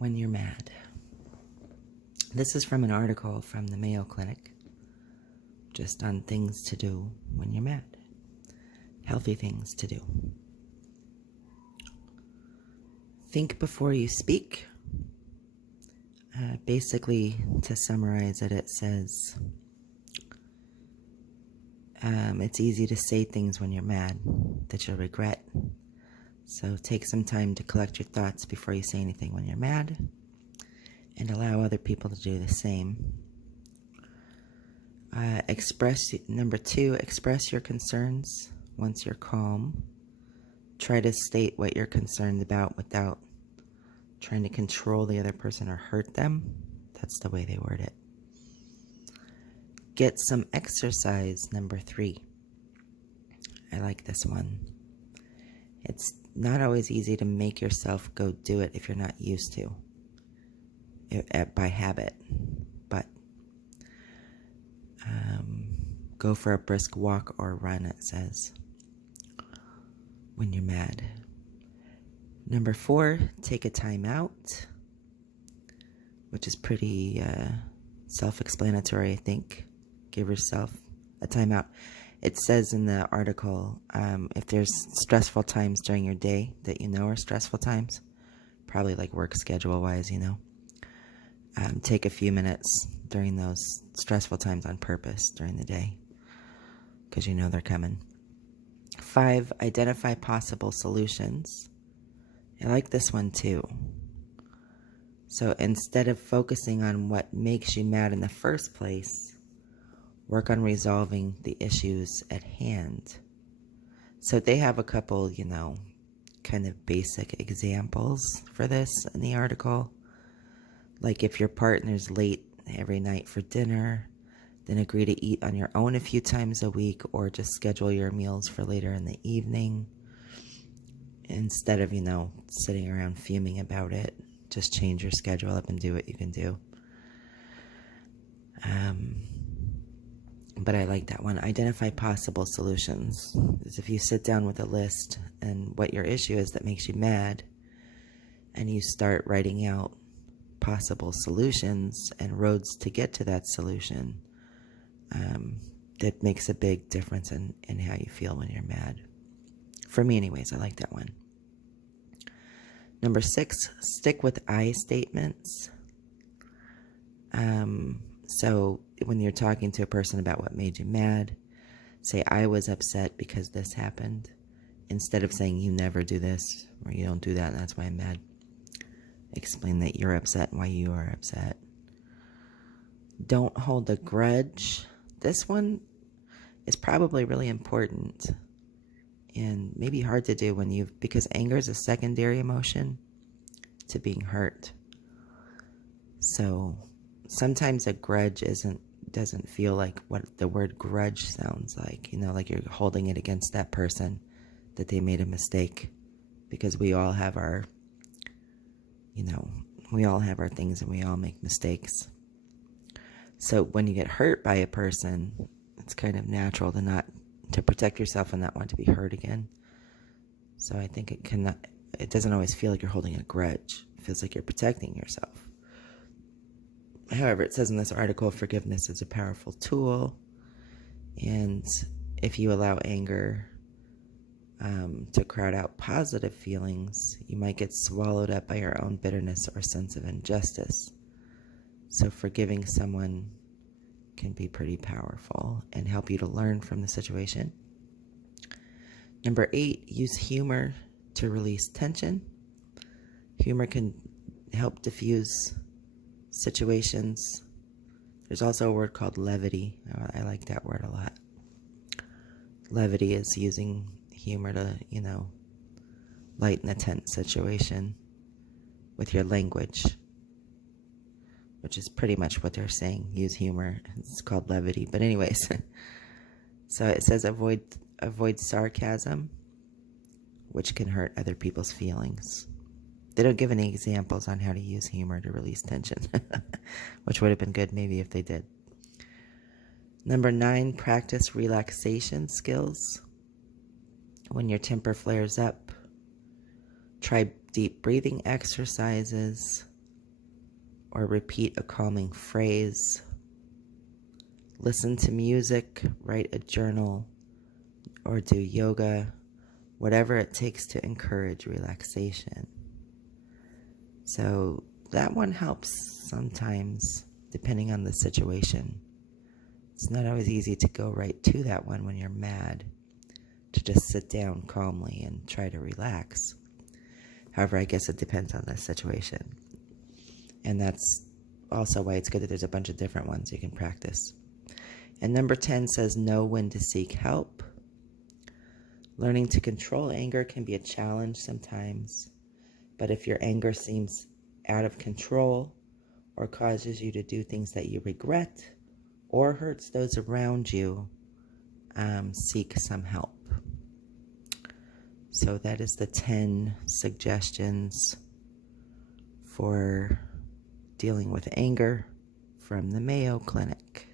when you're mad. This is from an article from the Mayo Clinic, just on things to do when you're mad. Healthy things to do. Think before you speak. Basically, to summarize it, it says, it's easy to say things when you're mad that you'll regret. So take some time to collect your thoughts before you say anything when you're mad, and allow other people to do the same. Number 2, express your concerns once you're calm. Try to state what you're concerned about without trying to control the other person or hurt them. That's the way they word it. Get some exercise, number 3. I like this one. It's not always easy to make yourself go do it if you're not used to it by habit, but go for a brisk walk or run, it says, when you're mad. Number 4, take a time out, which is pretty self-explanatory, I think. Give yourself a time out. It says in the article, if there's stressful times during your day that you know are stressful times, probably like work schedule-wise, take a few minutes during those stressful times on purpose during the day, because you know they're coming. 5, identify possible solutions. I like this one too. So instead of focusing on what makes you mad in the first place, work on resolving the issues at hand. So they have a couple, kind of basic examples for this in the article. Like if your partner's late every night for dinner, then agree to eat on your own a few times a week, or just schedule your meals for later in the evening. Instead of, sitting around fuming about it, just change your schedule up and do what you can do. But I like that one. Identify possible solutions. Because if you sit down with a list and what your issue is that makes you mad, and you start writing out possible solutions and roads to get to that solution, that makes a big difference in how you feel when you're mad. For me anyways, I like that one. Number 6, stick with I statements. So when you're talking to a person about what made you mad, say, I was upset because this happened, instead of saying you never do this or you don't do that and that's why I'm mad. Explain that you're upset and why you are upset. Don't hold a grudge. This one is probably really important and maybe hard to do because anger is a secondary emotion to being hurt. So sometimes a grudge doesn't feel like what the word grudge sounds like, like you're holding it against that person that they made a mistake, because we all have our things and we all make mistakes. So when you get hurt by a person, it's kind of natural to protect yourself and not want to be hurt again. So I think it doesn't always feel like you're holding a grudge. It feels like you're protecting yourself. However, it says in this article, forgiveness is a powerful tool. And if you allow anger to crowd out positive feelings, you might get swallowed up by your own bitterness or sense of injustice. So forgiving someone can be pretty powerful and help you to learn from the situation. Number 8, use humor to release tension. Humor can help diffuse situations. There's also a word called levity. I like that word a lot. Levity is using humor to, lighten a tense situation with your language, which is pretty much what they're saying. Use humor. It's called levity. But anyways, so it says avoid sarcasm, which can hurt other people's feelings. They don't give any examples on how to use humor to release tension, which would have been good maybe if they did. Number 9, practice relaxation skills. When your temper flares up, try deep breathing exercises, or repeat a calming phrase. Listen to music, write a journal, or do yoga, whatever it takes to encourage relaxation. So that one helps sometimes, depending on the situation. It's not always easy to go right to that one when you're mad, to just sit down calmly and try to relax. However, I guess it depends on the situation. And that's also why it's good that there's a bunch of different ones you can practice. And number 10 says know when to seek help. Learning to control anger can be a challenge sometimes, but if your anger seems out of control or causes you to do things that you regret or hurts those around you, seek some help. So that is the 10 suggestions for dealing with anger from the Mayo Clinic.